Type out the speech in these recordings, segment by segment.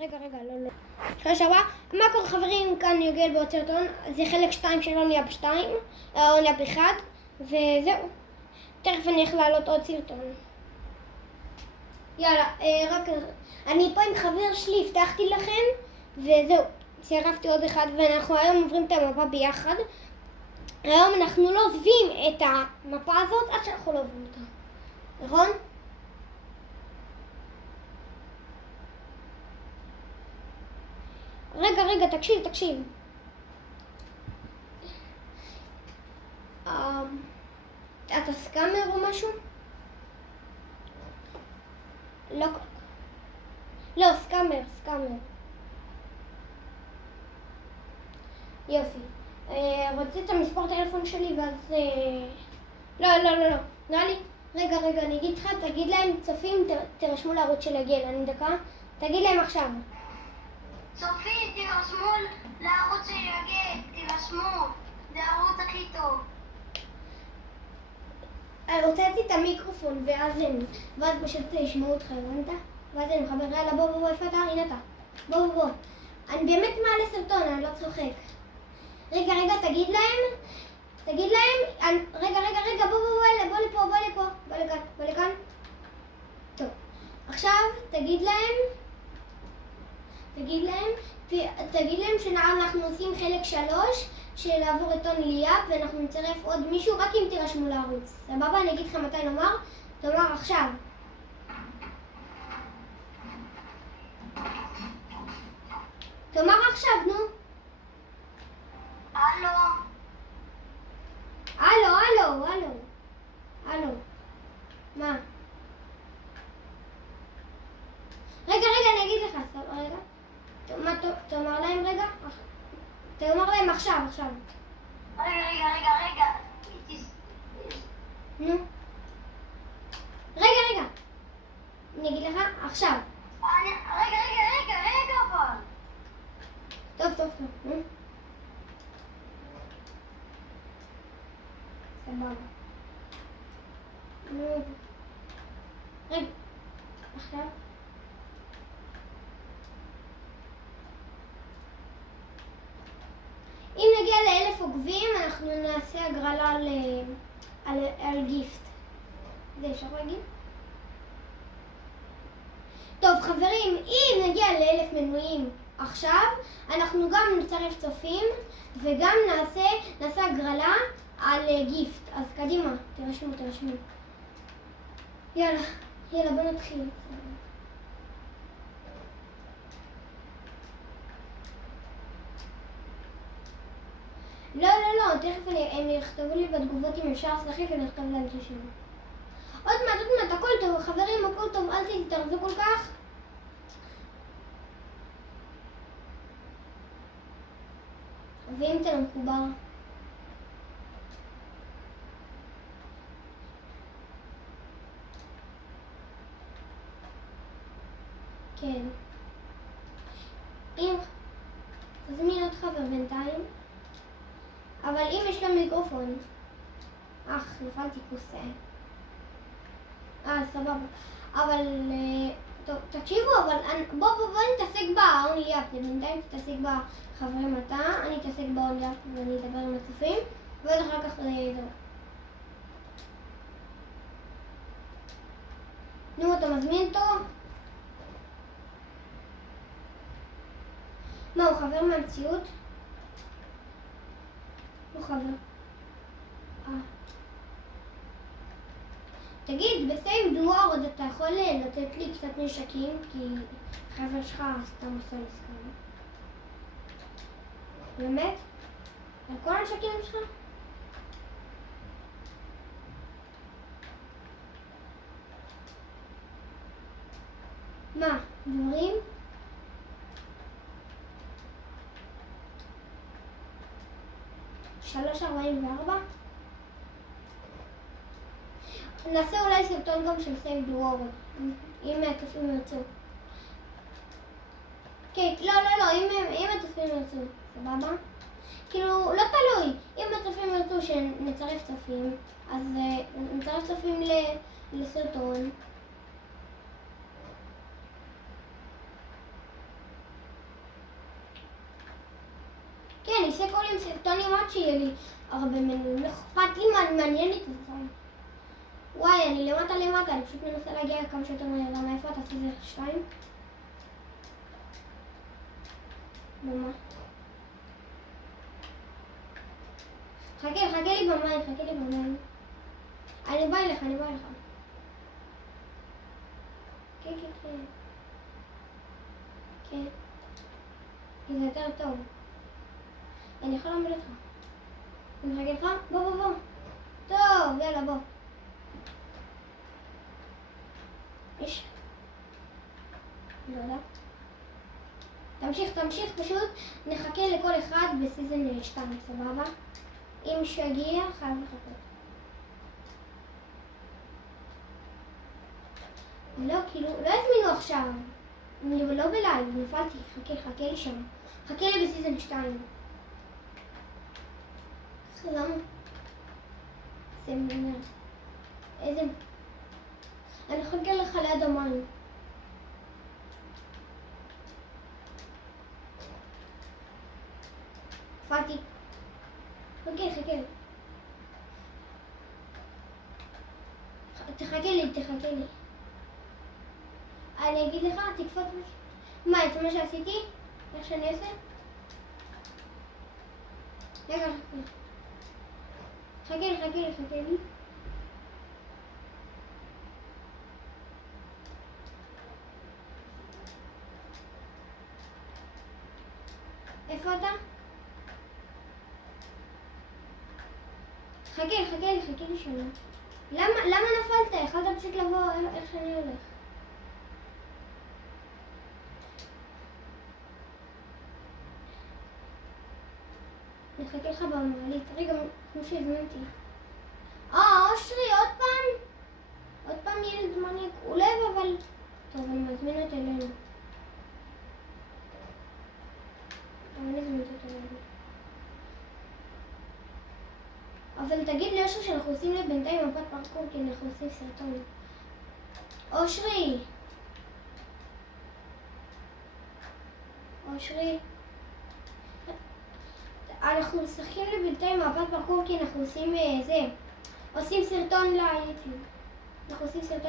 רגע, לא. שעה שעברה, מה קורה חברים? כאן יוגל בעוד סרטון. זה חלק 2 של עוני אפ 2, עוני אפ 1, וזהו. תכף אני הולך לעלות עוד סרטון. יאללה, רק אני פה עם חבר שלי, הבטחתי לכם, וזהו. צירפתי עוד אחד, ואנחנו היום עוברים את המפה ביחד. היום אנחנו לא עוזבים את המפה הזאת עד שאנחנו לא עוברים אותה. נכון? רגע, תקשיב. אתה סקאמר או משהו? לא, סקאמר. יופי. רצית מספר טלפון שלי ואז... לא. נראה לי... רגע, אני אגיד לך, תגיד להם צופים, תרשמו לערוץ של יגל, אני דקה. תגיד להם עכשיו. צופים, תירשמו לערוץ של יגל, תירשמו, זה הערוץ הכי טוב. הוצאתי את המיקרופון ואז פשוט ישמעו אותך, הבנת? ואז אני מחבר, יאללה בוא, איפה אתה? הנה אתה. בוא. אני באמת מעלה סרטון, אני לא צוחק. רגע, תגיד להם, רגע, בוא לכאן. טוב, עכשיו תגיד להם שאנחנו עושים חלק 3 של לעבור את עוני ליאפ, ואנחנו נצרף עוד מישהו רק אם תירשמו לערוץ. סבבה? אני אגיד לך מתי לומר. תאמר עכשיו. תאמר עכשיו, נו. הלו. מה? רגע, אני אגיד לך. רגע. תאמר להם רגע. תאמר להם עכשיו. רגע. נו. רגע. אני אגיד לך עכשיו. רגע אבל. טוב. נו. סבבה. נו. רגע. עכשיו. אם נגיע ל1,000 עוקבים, אנחנו נעשה הגרלה על גיפט. זה אפשר להגיד? טוב חברים, אם נגיע ל1,000 מנויים עכשיו, אנחנו גם נצרף צופים, וגם נעשה הגרלה על גיפט. אז קדימה, תרשמו. יאללה, בוא נתחיל. לא, תכף הם יכתבו לי בתגובות אם אפשר להחליף ולכתוב להם את השם. עוד מעט, הכל טוב, חברים, הכל טוב, אל תתערבו כל כך. ואם אתה לא מחובר. כן. אם תזמין עוד חבר בינתיים. אבל אם יש לו מיקרופון... נפלתי כוסה. סבבה. אבל... טוב, תקשיבו, אבל... בוא נתעסק בעוני ליאפ. בינתיים תתעסק בחברים אתה. אני אתעסק בעוני ליאפ ואני אדבר עם הצופים. ואז אחר כך זהו. נו, אתה מזמין אותו? מה, הוא חבר מהמציאות? הוא חבר. תגיד, בסייב דוורד אתה יכול לתת לי קצת נשקים? כי חבר שלך סתם עושה לי סקאם. באמת? על כל הנשקים שלך? מה, דברים? $3.44? נעשה אולי סרטון גם של סייב דוורד, אם הצופים ירצו. כן, לא, אם הצופים ירצו, סבבה? כאילו, לא תלוי, אם הצופים ירצו שנצרף צופים, אז נצרף צופים לסרטון. אני אעשה כל יום סרטונים עד שיהיה לי הרבה מנויים. לא אכפת לי מה מעניין לי כבר. וואי, אני למטה, אני פשוט מנסה להגיע כמה שיותר מהר. למה איפה אתה עושה זה 2? במה? חכה לי במים. אני בא אליך. כן. כן. זה יותר טוב. אני יכול לעמוד אותך. אני מחכה לך? בוא. טוב, יאללה, בוא. יש. לא יודע. תמשיך, פשוט נחכה לכל אחד בסיזן 2, סבבה? אם שיגיע, חייב לחכות. לא, כאילו, לא הזמינו עכשיו. אני לא בלייב, נפלתי. חכה לי שם. חכה לי בסיזן 2. למה? זה מנהל. איזה... אני חכה לך ליד המים. נפלתי. חכה. תחכה לי. אני אגיד לך, תקפוץ. מה, את מה שעשיתי? איך שאני אעשה? רגע, חכה לי. איפה אתה? חכה לי שנה. למה נפלת? יכולת פשוט לבוא איך שאני הולך. נחכה לך במעלית. רגע, כמו שהזמנתי. אושרי, עוד פעם ילד מניאק. הוא לא אוהב, אבל... טוב, אני מזמינת אלינו. אני מזמינת אלינו. אבל תגיד לי, אושרי, שאנחנו עושים לי בינתיים מפת פרקור, כי אנחנו עושים סרטון. אושרי! אנחנו משחקים לי בינתיים מפת פרקור, כי אנחנו עושים עושים סרטון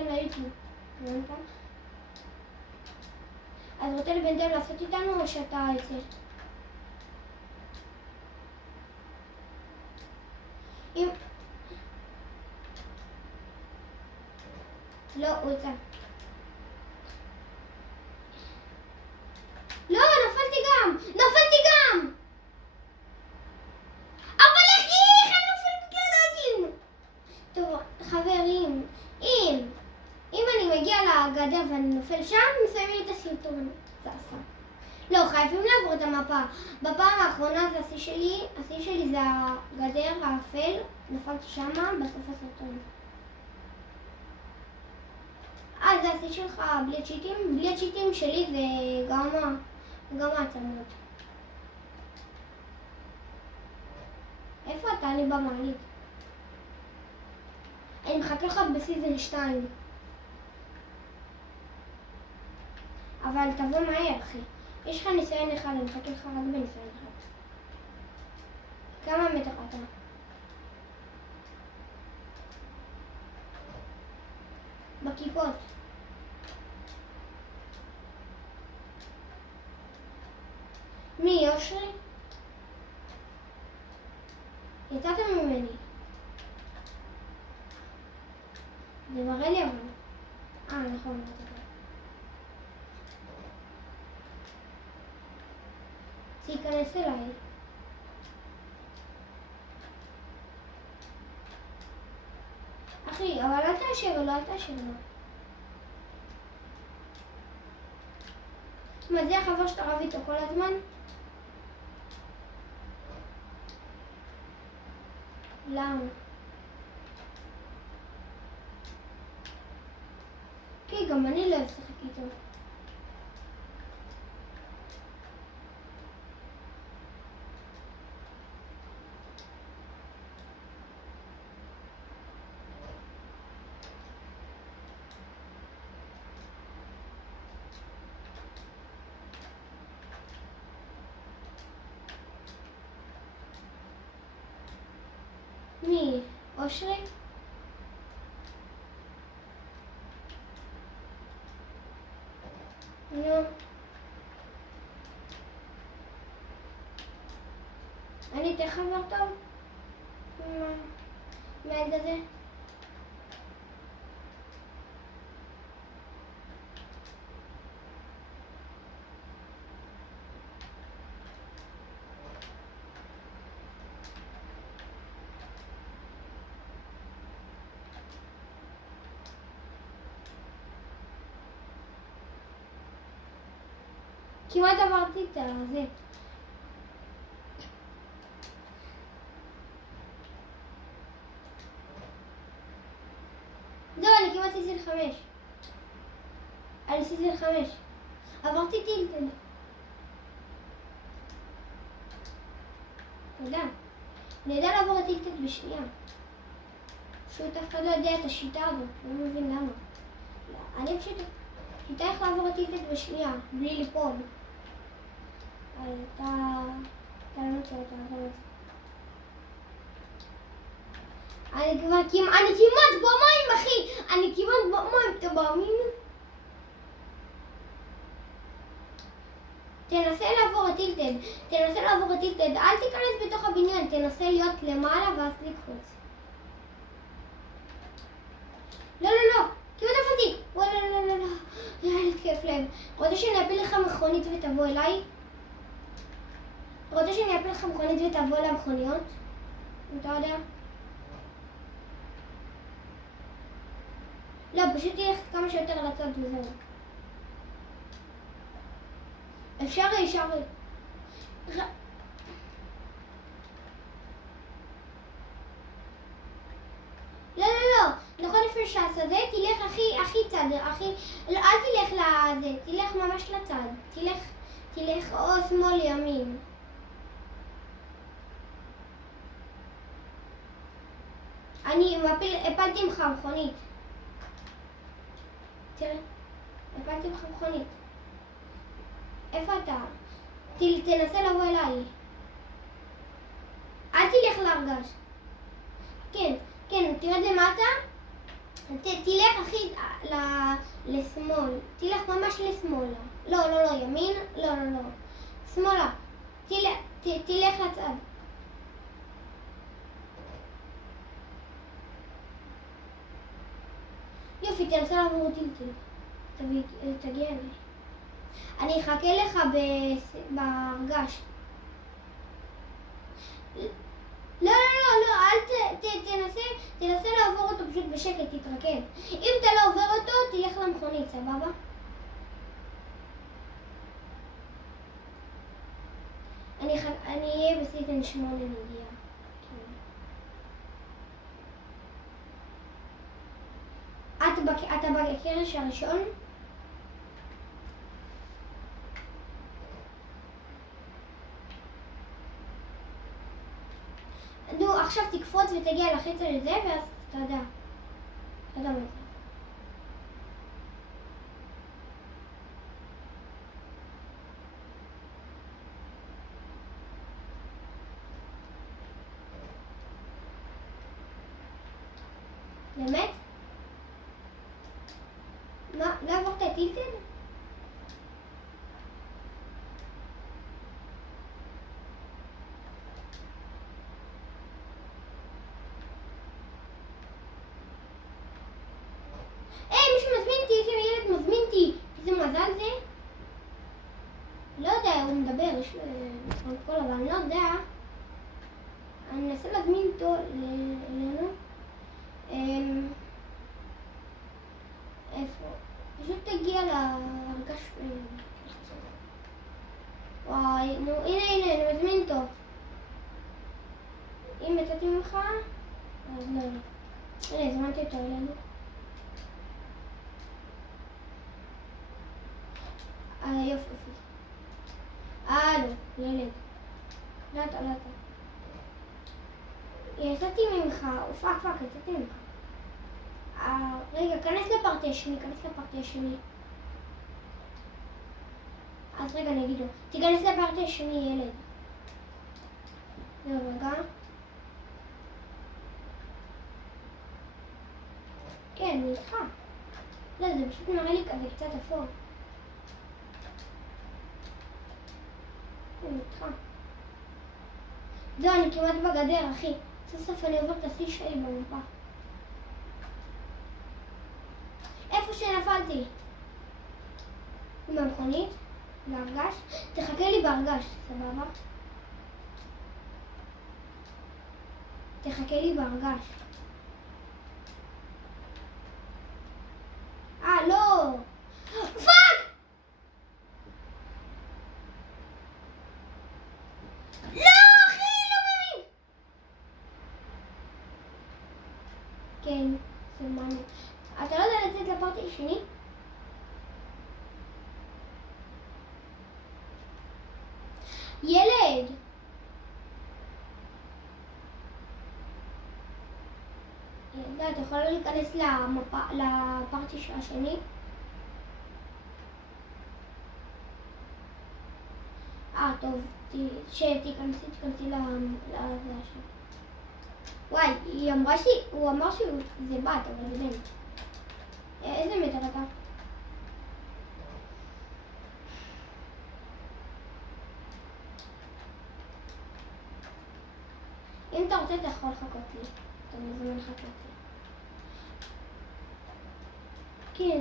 ליוטיוב. אז רוצה לי בינתיים לעשות איתנו, או שאתה יוצא? לא, הוא יצא. לא, נפלתי גם! אבל איך נופלת לדגים? טוב, חברים, אם אני מגיע לגדר ואני נופל שם, מסיימים את הסרטון. לא, חייבים לעבור את המפה. בפעם האחרונה זה השיא שלי זה הגדר האפל, נפלתי שמה בסוף הסרטון. זה השיא שלך בלי צ'יטים? בלי הצ'יטים שלי זה גם העצמות. איפה אתה? אני במעלית. אני מחכה לך בסיזן 2. אבל תבוא מהר, אחי. יש לך ניסיון אחד, אני מחכה לך רק בניסיון אחד. כמה מטר אתה? בכיפות. מי, אושרי? יצאת ממני. זה מראה לי אבל. נכון. תיכנס אליי. אחי, אבל אל תאשר לו. מה, זה החבר שאתה רב איתו כל הזמן? למה? כי גם אני לא אוהב לשחק איתו. אושרי? נו. אני אתן חבר טוב? מה העד הזה? כמעט עברתי את זה. זהו, אני כמעט סיזל 5. אני סיזל 5. עברתי טילטל. תודה. אני יודע לעבור את טילטל בשנייה. פשוט אף אחד לא יודע את השיטה הזאת. לא מבין למה. אני פשוט... שיטה איך לעבור את טילטל בשנייה, בלי ליפול. אתה לא מכיר אותה, אני כמעט במים, אחי! אני כמעט במים, אתה מאמין? תנסה לעבור את טילטד, אל תיכנס בתוך הבניין, תנסה להיות למעלה ואז לקפוץ. לא, כמעט נפלתי! וואלה, לא, היה לי התקף לב. רוצה שאני אפיל לך מכונית ותבוא אליי? רוצה שאני אפיל לך מכונית ותבוא למכוניות? אתה יודע? לא, פשוט תלך כמה שיותר לצד וזהו. אפשרי. לא. נכון לפני שהשדה, תלך הכי צד, לא, אל תלך לזה, תלך ממש לצד. תלך או שמאל ימין. אני הפלתי ממך מכונית. תראה, הפלתי ממך מכונית. איפה אתה? תנסה לבוא אליי. אל תלך להרגש. כן, תרד למטה. תלך הכי לשמאל. תלך ממש לשמאלה. לא, ימין. לא. שמאלה. תלך לצד. יופי, תנסה לעבור טילטל. תגיע אליי. אני אחכה לך בהרגש. לא, אל תנסה לעבור אותו פשוט בשקט, תתרכז. אם אתה לא עובר אותו, תלך למכונית, סבבה? אני אהיה בסיזן 8 נגיע. אתה בקרש הראשון? נו, עכשיו תקפוץ ותגיע לחץ על זה, ואז אתה יודע מה זה. באמת? מה? לא עברת את טילטל? איזה ילד מזמין אותי, איזה מזל זה? לא יודע, הוא מדבר, יש לו קול, אבל אני לא יודע. אני אנסה להזמין אותו אלינו. איפה? פשוט תגיע להרגש... וואי, נו, הנה, אני מזמין אותו. אם יצאתי ממך, אז לא. הנה, הזמנתי אותו אלינו. יופי. לא, ילד. לא אתה. יצאתי ממך, פאק, יצאתי ממך. רגע, כנס לפרטי השני. אז רגע, אני אגיד לו. תיכנס לפרטי השני, ילד. זהו, רגע. כן, אני איתך. לא, זה פשוט מראה לי כזה קצת אפור. אני איתך. זהו, אני כמעט בגדר, אחי. סוף סוף אני עובר את השיא שלי במפה. איפה שנפלתי. עם המכונית, בהרגש. תחכה לי בהרגש, סבבה? תחכה לי בהרגש. לא! פאק! לא, אחי, לא מבין! כן, זה מעניין. אתה לא יודע לצאת לפארטי השני? ילד! ילדה, אתה יכול להיכנס לפארטי השני? טוב, תיכנסי לזה השני. וואי, הוא אמר שזה בת, אבל זה בן. איזה מטר אתה? אם אתה רוצה, אתה יכול לחכות לי. אתה מזמן לחכות לי. כן.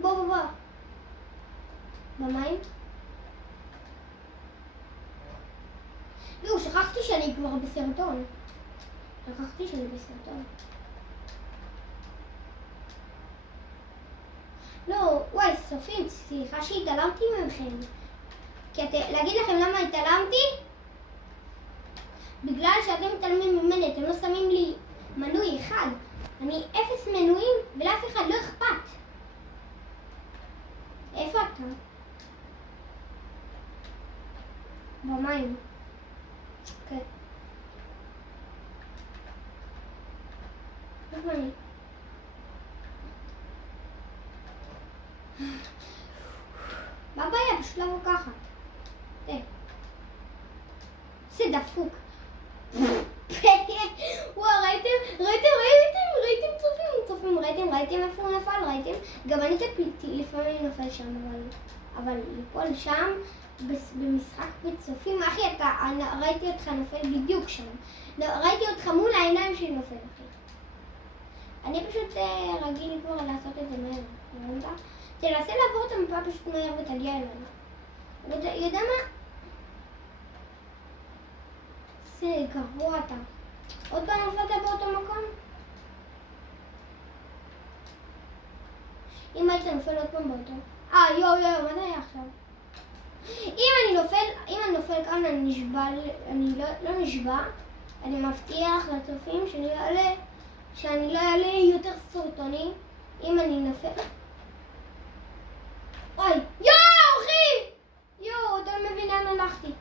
בוא. במים? שכחתי שאני כבר בסרטון. לא, וואי, סופים, סליחה שהתעלמתי ממכם. להגיד לכם למה התעלמתי? בגלל שאתם מתעלמים ממני, אתם לא שמים לי מנוי אחד. אני 0 מנויים ולאף אחד לא אכפת. איפה אתה? במים. כן. איפה אני? מה הבעיה? פשוט לבוא ככה. זה דפוק. וואו, ראיתם איפה הוא נפל? ראיתם? גם אני טפיתי, לפעמים אני נופל שם, אבל ליפול שם במשחק בצופים, אחי, ראיתי אותך נופל בדיוק שם. ראיתי אותך מול העיניים שלי נופל, אחי. אני פשוט רגיל כבר לעשות את זה מהר, הבנת? תנסה לעבור את המפה פשוט מהר ותגיע אלינו. יודע מה? זה גרוע אתה. עוד פעם נפלת באותו מקום? אם היית נופל עוד פעם באותו. יואו, מה זה היה עכשיו? אם אני נופל כאן אני נשבע, אני לא נשבע, אני מבטיח לצופים שאני לא אעלה יותר סרטונים אם אני נופל. אוי, יואו, אחי! יואו, אתה לא מבין לאן הלכתי.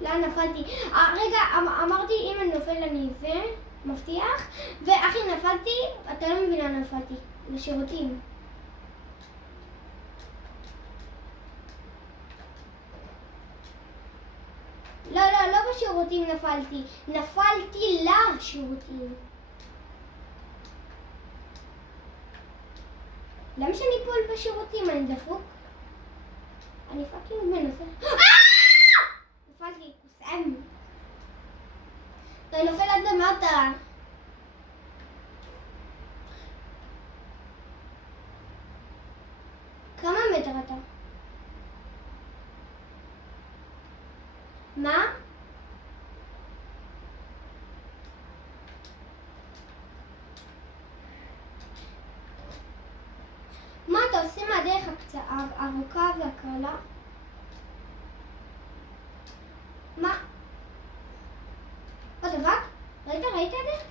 לאן נפלתי? רגע, אמרתי אם אני נופל אני זה, מבטיח, ואחי נפלתי, אתה לא מבין לאן נפלתי, לשירותים. לא בשירותים נפלתי לשירותים. למה שאני פועל בשירותים? אני דפוק? אני פאקינג מנסה. נפלתי, סעם. אני נופל עד למטה. כמה מטר אתה? מה? מה אתה עושה מהדרך הארוכה והקרלה? מה? עוד דבר? ראית את זה?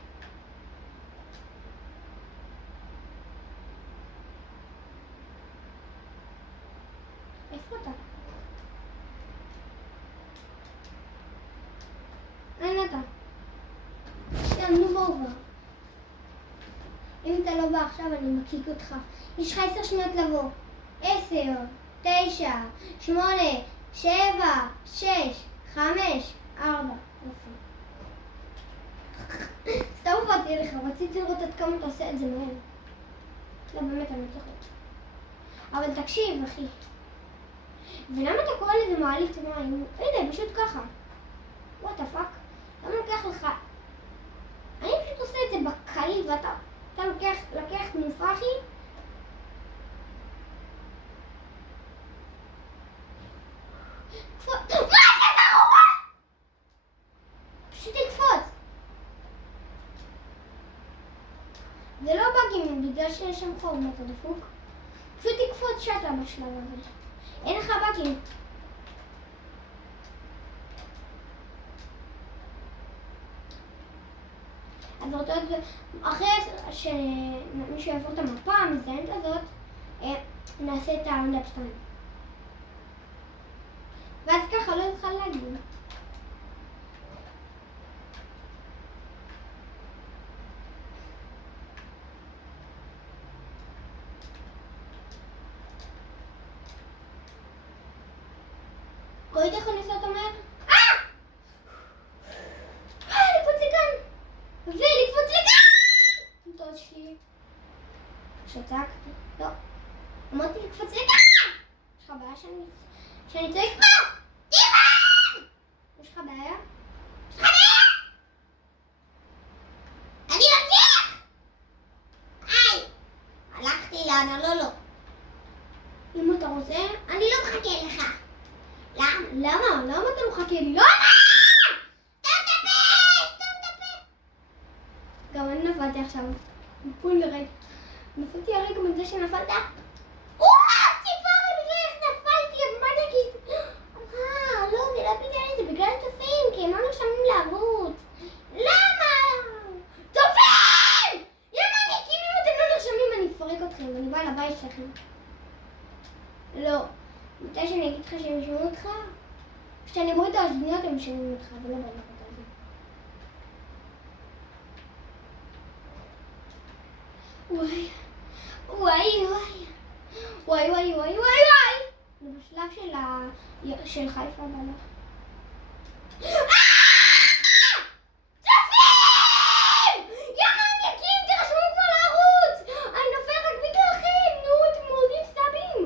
איפה אתה? אין אתה. נו בואו. אם אתה לא בא עכשיו אני מקיק אותך. יש לך 10 שניות לבוא. 10, 9, 8, 7, 6, 5, 4, סתם הופעתי לך, רציתי לראות עד כמה אתה עושה את זה מהר. לא, באמת, אני לא צוחקת. אבל תקשיב, אחי. ולמה אתה קורא לזה מעלית מים? הנה, פשוט ככה. וואט הפאק? למה לוקח לך? אני פשוט עושה את זה בקלי, ואתה לוקח תנופה, אחי? מה זה גרוע? פשוט תקפוץ. זה לא באגים, בגלל שיש שם חור, מה אתה דפוק? פשוט תקפוץ שאתה בשלב הזה. אין לך באגים. אז אחרי שמישהו יעבור את המפה המזיינת הזאת, נעשה את הראונדאפ 2. ואז ככה לא יוכל להגיד. ראית איך אני עושה אותו מהר? לקפוץ לכאן! ולקפוץ לכאן! טוב שלי. שתקתי. לא. אמרתי לקפוץ לכאן! יש לך בעיה שאני צועק פה? תימן! יש לך בעיה? יש לך בעיה? אני ממשיך! היי! הלכתי לאן, לא. אם אתה רוצה, אני לא מחכה לך. למה? למה אתה מחכה לי? לא! סתם את הפה! גם אני נפלתי עכשיו. נפול לרגע. נפלתי הרגע מזה שנפלת. ציפורי, בגלל איך נפלתי, מה נגיד? לא, זה לא בגלל זה, בגלל תופים, כי הם לא נרשמים לערוץ. למה? תופים! ימניקים, אם אתם לא נרשמים, אני אפרק אתכם, אני באה לבית שלכם. לא. מתי שאני אגיד לך שהם ישמעו אותך? כשאני אבוא את האוזניות הם ישמעו אותך, ולא בא לך את האוזניות. וואי. זה בשלב של חיפה בלח. צופים! ימניקים, תרשמו כבר לערוץ! אני נופל רק בגללכם, נו, אתם מורדים סטאבים.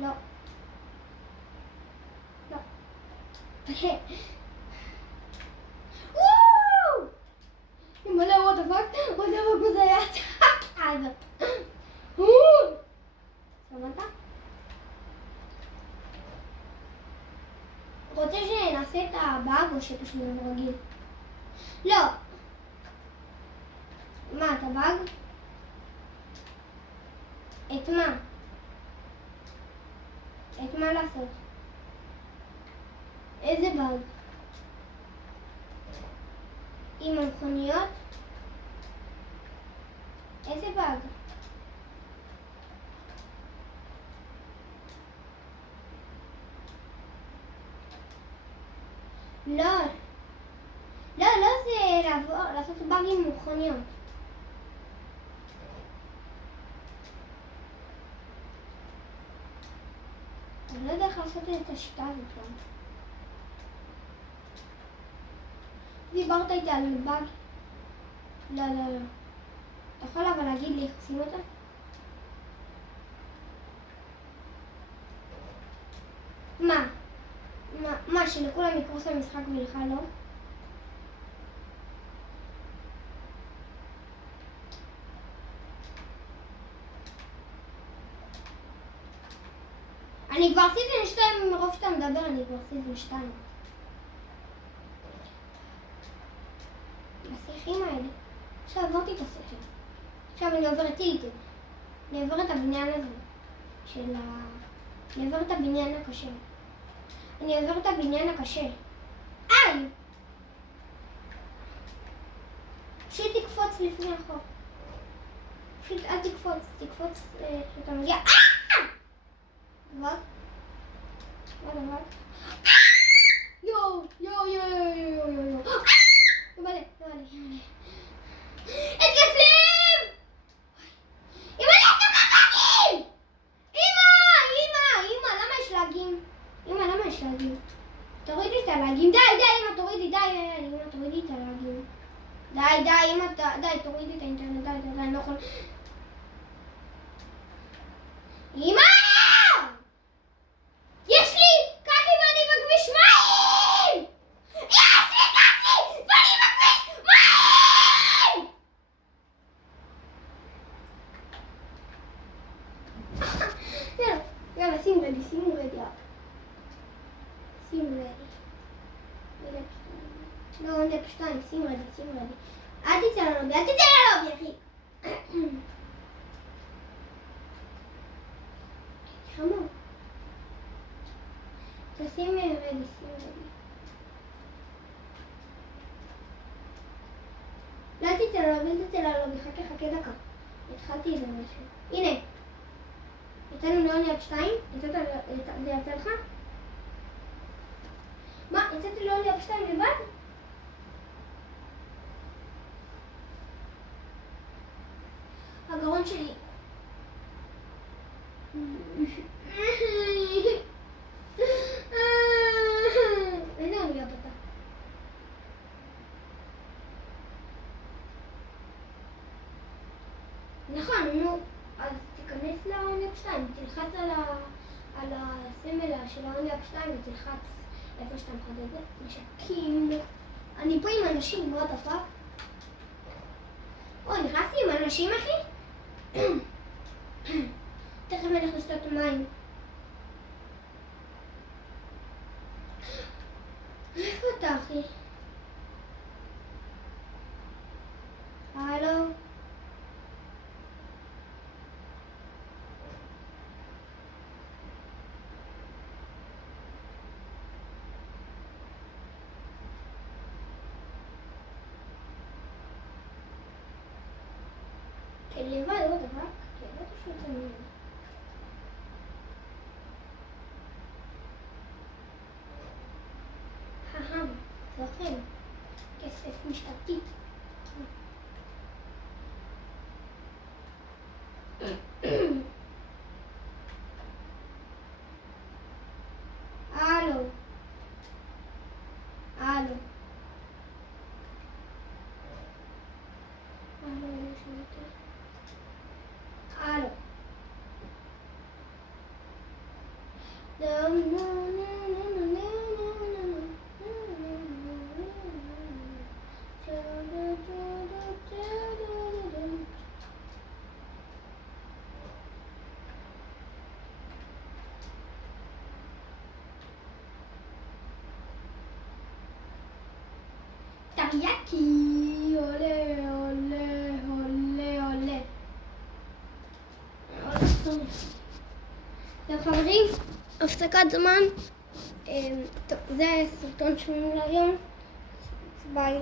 לא. וואו! מלא what the fuck זה היה הזאת. שמעת? רוצה שנעשה את הבאג או שפשוט נעבור רגיל? לא. מה, את הבאג? את מה? את מה לעשות? איזה באג? עם המכוניות? איזה באג? לא זה לעשות באג עם מכוניות. אני לא יודע איך לעשות את השיטה הזאת גם. דיברת איתי על באג? לא. אתה יכול אבל להגיד לי איך עושים אותה? מה, שלכולם יקרוס המשחק ולך לא? אני כבר סיזן 2, מרוב שאתה מדבר אני כבר סיזן 2. בשיחים האלה. עכשיו עברתי את השיחים. עכשיו אני עוברת טילטים. אני עוברת את הבניין הזה. אני עוברת את הבניין הקשה. אני עוברת את הבניין הקשה. איי! פשוט תקפוץ לפני החוק. פשוט אל תקפוץ. תקפוץ שאתה מגיע. דבר? יואו. ימלא. התקף לב! ימלא כמה באגים! אמא! למה יש לאגים? תורידי את הלאגים. די, אמא, תורידי, די, אמא, תורידי את הלאגים. די, אמא, די, תורידי את האינטרנט, די, אני לא יכול... אמא! יש לי קקי ואני בכביש מים! יש לי קקי ואני בכביש מים! יאללה, שימו רדי. שימו רדי. לא, נפ 2, שימו רדי. אל תצא ללובי, אחי. חמור. תשימי רדי. לא תצא ללובי, חכה דקה. התחלתי איזה משהו. הנה. יצאנו לעוני עד 2? זה יצא לך? מה? יצאתי לעוני עד 2 לבד? הגרון שלי. איזה אוניות אתה? נכון, נו. אז תיכנס לאונייה 2, תלחץ על הסמל של האונייה 2 ותלחץ איפה שאתה מחדד משקים. אני פה עם אנשים, מה דפק? אוי, נכנסתי עם אנשים, אחי? תכף נלך לשתות מים. איפה אתה, אחי? הלו? לבד, לא דבר, לבד או שאתה מיד? זוכם, כסף משטרתי. הלו. טריאקי, עולה. טוב חברים, הפסקת זמן. טוב, זה סרטון שלנו להיום. ביי.